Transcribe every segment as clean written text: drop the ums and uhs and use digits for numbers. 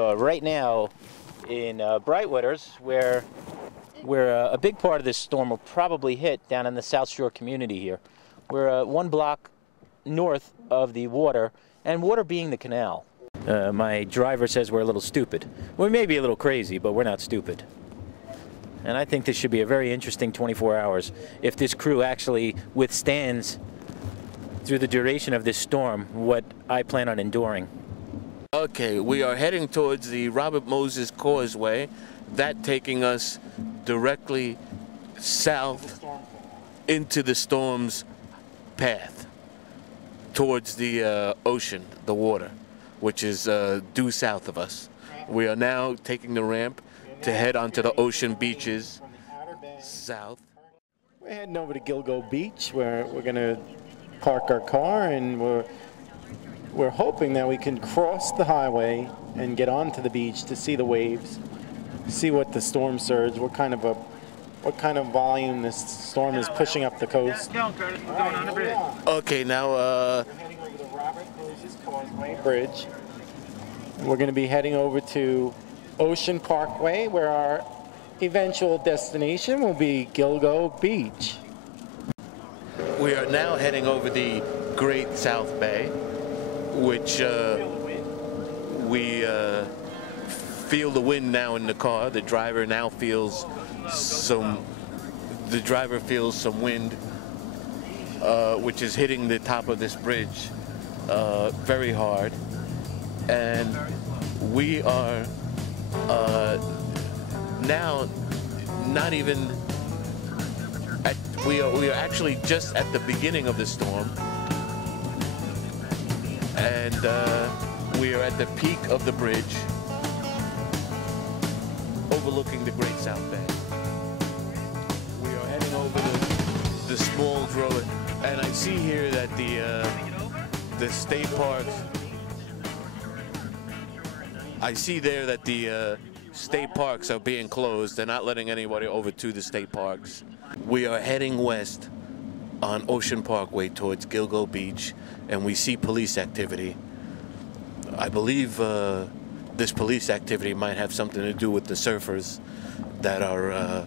are right now in Brightwaters, where a big part of this storm will probably hit down in the South Shore community here. We're 1 block north of the water, and water being the canal. My driver says we're a little stupid. We may be a little crazy, but we're not stupid. And I think this should be a very interesting 24 hours if this crew actually withstands through the duration of this storm what I plan on enduring. Okay, we are heading towards the Robert Moses Causeway, that taking us directly south into the storm's path towards the ocean, the water, which is due south of us. We are now taking the ramp to head onto the ocean beaches south. We're heading over to Gilgo Beach, where we're going to park our car, and we're hoping that we can cross the highway and get onto the beach to see the waves, see what the storm surge, what kind of volume this storm is pushing up the coast. Okay, now we're heading over the Robert Moses Causeway Bridge. We're going to be heading over to Ocean Parkway, where our eventual destination will be Gilgo Beach. we are now heading over the Great South Bay, which we feel the wind now in the car. The driver now feels some wind, which is hitting the top of this bridge very hard, and we are now not even at, we are actually just at the beginning of the storm, and we are at the peak of the bridge overlooking the Great South Bay. We are heading over the small road, and I see here that the state parks, I see there that the state parks are being closed. They're not letting anybody over to the state parks. We are heading west on Ocean Parkway towards Gilgo Beach, and we see police activity. I believe this police activity might have something to do with the surfers that are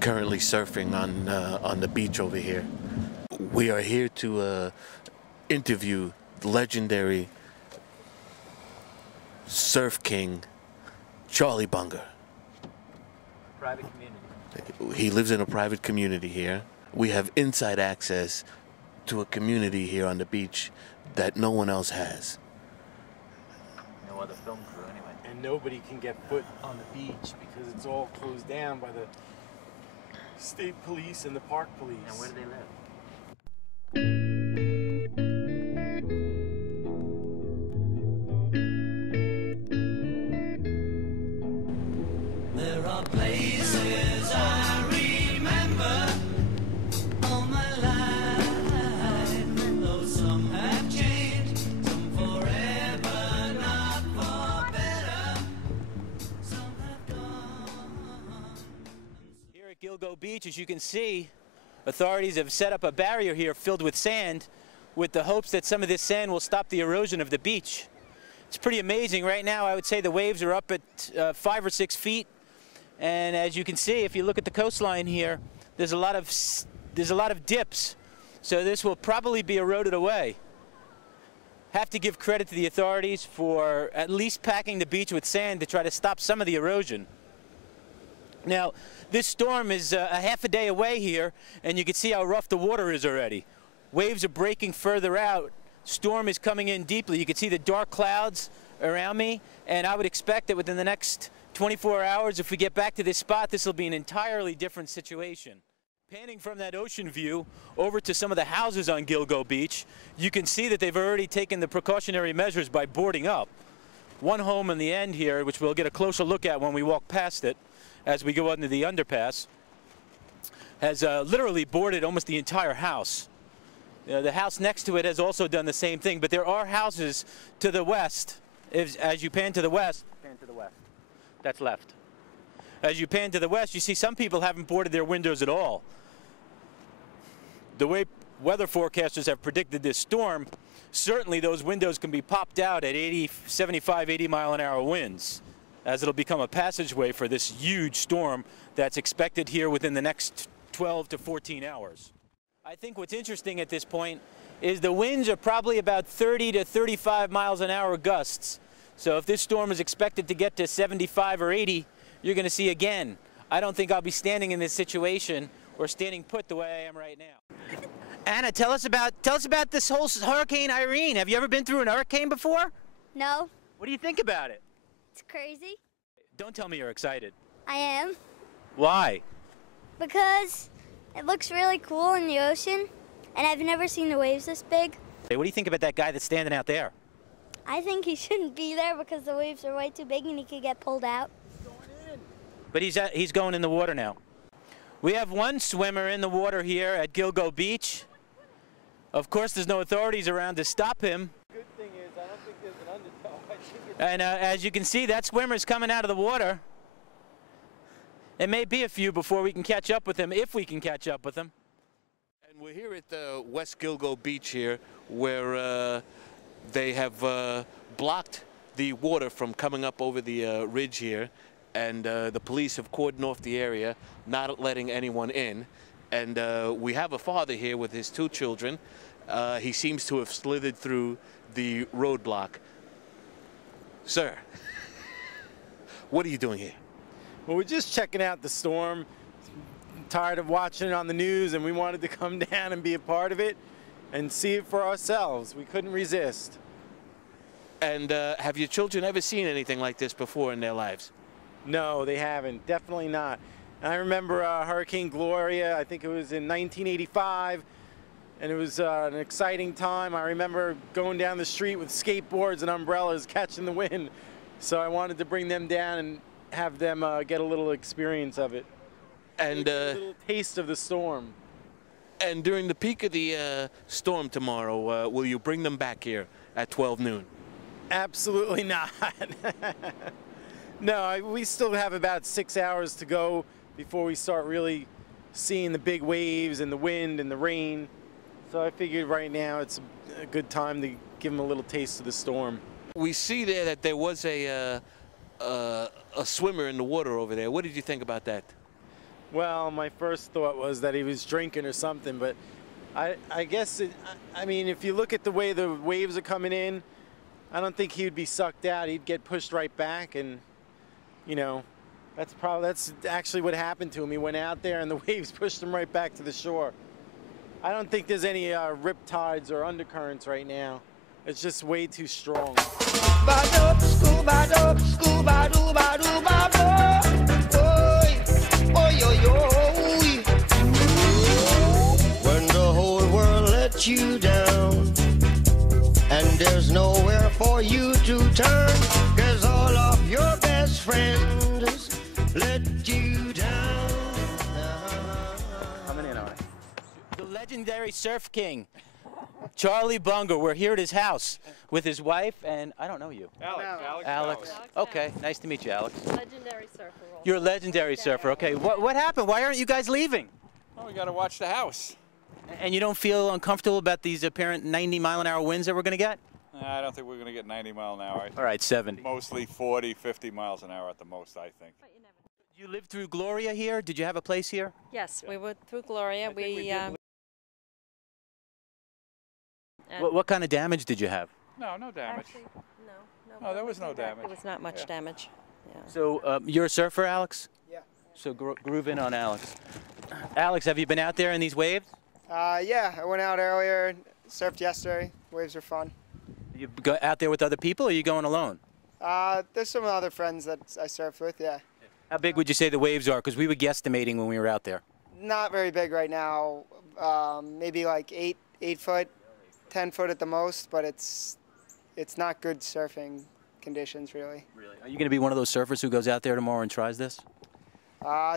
currently surfing on the beach over here. We are here to interview the legendary surf king, Charlie Bunger. Private community. He lives in a private community here. We have inside access to a community here on the beach that no one else has. No other film crew anyway. And nobody can get foot on the beach because it's all closed down by the state police and the park police. And where do they live? There are places I remember all my life, though some have changed, some forever, not for better, some have gone. Here at Gilgo Beach, as you can see, authorities have set up a barrier here filled with sand with the hopes that some of this sand will stop the erosion of the beach. It's pretty amazing. Right now, I would say the waves are up at 5 or 6 feet. And as you can see, if you look at the coastline here, there's a lot of dips. So this will probably be eroded away. Have to give credit to the authorities for at least packing the beach with sand to try to stop some of the erosion. Now, this storm is a half a day away here, and you can see how rough the water is already. Waves are breaking further out. Storm is coming in deeply. You can see the dark clouds around me, and I would expect that within the next 24 hours, if we get back to this spot, this will be an entirely different situation. Panning from that ocean view over to some of the houses on Gilgo Beach, you can see that they've already taken the precautionary measures by boarding up. One home in the end here, which we'll get a closer look at when we walk past it as we go under the underpass, has literally boarded almost the entire house. The house next to it has also done the same thing, but there are houses to the west. As you pan to the west, that's left. As you pan to the west, you see some people haven't boarded their windows at all. The way weather forecasters have predicted this storm certainly those windows can be popped out at 75, 80 mile an hour winds, as it'll become a passageway for this huge storm that's expected here within the next 12 to 14 hours. I think what's interesting at this point is the winds are probably about 30 to 35 miles an hour gusts. So if this storm is expected to get to 75 or 80, you're going to see again. I don't think I'll be standing in this situation or standing put the way I am right now. Anna, tell us about this whole Hurricane Irene. Have you ever been through an hurricane before? No. What do you think about it? It's crazy. Don't tell me you're excited. I am. Why? Because it looks really cool in the ocean, and I've never seen the waves this big. Hey, what do you think about that guy that's standing out there? I think he shouldn't be there because the waves are way too big and he could get pulled out. But he's going in the water now. We have one swimmer in the water here at Gilgo Beach. Of course, there's no authorities around to stop him. Good thing is, I don't think there's an undertow. I think it's And as you can see, that swimmer's coming out of the water. It may be a few before we can catch up with him, if we can catch up with him. And we're here at the West Gilgo Beach here, where they have blocked the water from coming up over the ridge here, and the police have cordoned off the area, not letting anyone in. And we have a father here with his two children. He seems to have slithered through the roadblock. Sir, what are you doing here? Well, we're just checking out the storm. Tired of watching it on the news, and we wanted to come down and be a part of it and see it for ourselves. We couldn't resist. And have your children ever seen anything like this before in their lives? No, they haven't. Definitely not. And I remember Hurricane Gloria, I think it was in 1985, and it was an exciting time. I remember going down the street with skateboards and umbrellas catching the wind. So I wanted to bring them down and have them get a little experience of it. And a little taste of the storm. And during the peak of the storm tomorrow, will you bring them back here at 12 noon? Absolutely not. No, we still have about 6 hours to go before we start really seeing the big waves and the wind and the rain. So I figured right now it's a good time to give them a little taste of the storm. We see there that there was a swimmer in the water over there. What did you think about that? Well, my first thought was that he was drinking or something, but I guess, I mean, if you look at the way the waves are coming in, I don't think he would be sucked out. He'd get pushed right back, and, you know, that's actually what happened to him. He went out there and the waves pushed him right back to the shore. I don't think there's any rip tides or undercurrents right now. It's just way too strong. When the whole world lets you down and there's nowhere for you to turn, 'cause all of your best friends let you down. Coming in, all right. The legendary Surf King, Charlie Bunger. We're here at his house with his wife, and I don't know you. Alex. Okay, nice to meet you, Alex. Legendary surfer. You're a legendary surfer. Okay, what happened? Why aren't you guys leaving? Well, we got to watch the house. And you don't feel uncomfortable about these apparent 90 mile an hour winds that we're going to get? I don't think we're going to get 90 mile an hour. All right, 70. Mostly 40, 50 miles an hour at the most, I think. You lived through Gloria here? Did you have a place here? Yes, we went through Gloria. What kind of damage did you have? No damage. Actually, No, there was no damage. There was not much damage. Yeah. So you're a surfer, Alex? Yeah. So groove in on Alex. Alex, have you been out there in these waves? Yeah, I went out earlier, surfed yesterday. Waves are fun. You go out there with other people, or are you going alone? There's some other friends that I surf with, yeah. How big would you say the waves are? Because we were guesstimating when we were out there. Not very big right now. Maybe like 8 foot, 10 foot at the most, but it's not good surfing conditions, really. Really? Are you going to be one of those surfers who goes out there tomorrow and tries this?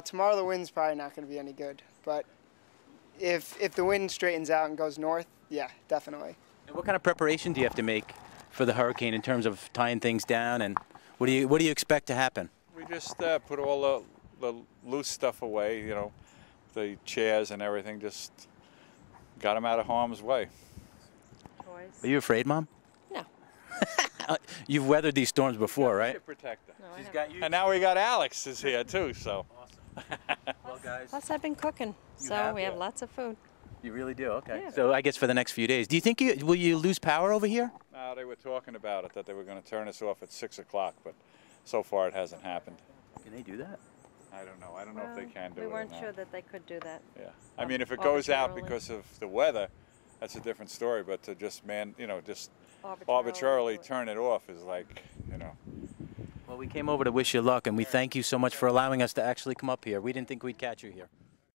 Tomorrow the wind's probably not going to be any good, but if the wind straightens out and goes north, yeah, definitely. And what kind of preparation do you have to make for the hurricane in terms of tying things down, and what do you expect to happen? We just put all the loose stuff away, you know, the chairs and everything, just got them out of harm's way. toys. Are you afraid, Mom? No. You've weathered these storms before, right? To protect her. No, I She's haven't. got you. And now we got Alex is here too, so. Well, guys, Plus, I've been cooking, so have? we have Yeah. lots of food. you really do. Okay. Yeah. So I guess for the next few days, do you think will you lose power over here? No, they were talking about it, that they were going to turn us off at 6 o'clock, but so far it hasn't happened. Can they do that? I don't know. I don't know if they can do it We or weren't not. sure that they could do that. Yeah. I mean, if it goes out Arbitrarily. because of the weather, that's a different story. But to just just Arbitrarily arbitrarily do it. turn it off is like, Well, we came over to wish you luck, and we thank you so much for allowing us to actually come up here. We didn't think we'd catch you here.